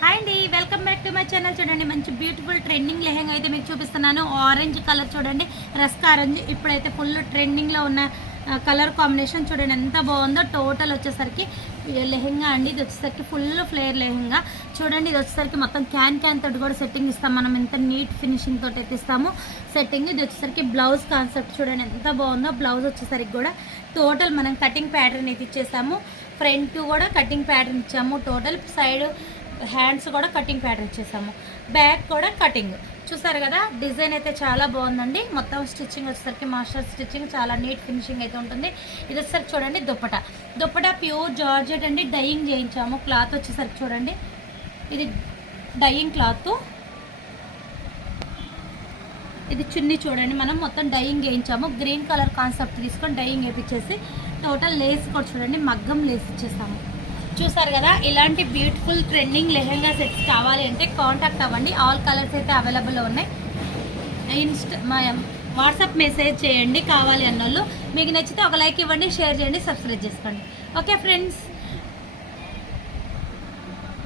Hi అండి, welcome back to my channel. చూడండి మంచి బ్యూటిఫుల్ ట్రెండింగ్ లెహంగా అయితే మీకు చూపిస్తున్నాను. ఆరెంజ్ కలర్ చూడండి, రస్క్ ఆరెంజ్. ఇప్పుడైతే ఫుల్ ట్రెండింగ్లో ఉన్న కలర్ కాంబినేషన్ చూడండి ఎంత బాగుందో. టోటల్ వచ్చేసరికి లెహంగా అండి. ఇది వచ్చేసరికి ఫుల్ ఫ్లేర్ లెహంగా చూడండి. ఇది వచ్చేసరికి మొత్తం క్యాన్ తోటి కూడా సెట్టింగ్ ఇస్తాం మనం. ఎంత నీట్ ఫినిషింగ్ తోటి అయితే ఇస్తాము సెట్టింగ్. ఇది వచ్చేసరికి బ్లౌజ్ కాన్సెప్ట్ చూడండి ఎంత బాగుందో. బ్లౌజ్ వచ్చేసరికి కూడా టోటల్ మనం కటింగ్ ప్యాటర్న్ అయితే ఇచ్చేసాము. ఫ్రంట్ కూడా కటింగ్ ప్యాటర్న్ ఇచ్చాము. టోటల్ సైడ్ హ్యాండ్స్ కూడా కటింగ్ ప్యాటర్న్ ఇచ్చేసాము. బ్యాక్ కూడా కటింగ్ చూసారు కదా. డిజైన్ అయితే చాలా బాగుందండి. మొత్తం స్టిచ్చింగ్ వచ్చేసరికి మాస్టర్ స్టిచ్చింగ్ చాలా నీట్ ఫినిషింగ్ అయితే ఉంటుంది. ఇది వచ్చేసరికి చూడండి దుప్పట ప్యూర్ జార్జెట్ అండి. డైయింగ్ చేయించాము. క్లాత్ వచ్చేసరికి చూడండి, ఇది డైయింగ్ క్లాత్. ఇది చున్నీ చూడండి, మనం మొత్తం డైయింగ్ వేయించాము. గ్రీన్ కలర్ కాన్సెప్ట్ తీసుకొని డైయింగ్ వేయించేసి టోటల్ లేస్ కూడా చూడండి మగ్గం లేస్ ఇచ్చేసాము. చూసారు కదా. ఇలాంటి బ్యూటిఫుల్ ట్రెండింగ్ లెహెంగా సెట్స్ కావాలి అంటే కాంటాక్ట్ అవ్వండి. ఆల్ కలర్స్ అయితే అవైలబుల్ ఉన్నాయి. వాట్సాప్ మెసేజ్ చేయండి కావాలి అన్నోళ్ళు. మీకు నచ్చితే ఒక లైక్ ఇవ్వండి, షేర్ చేయండి, సబ్స్క్రైబ్ చేసుకోండి. Okay friends.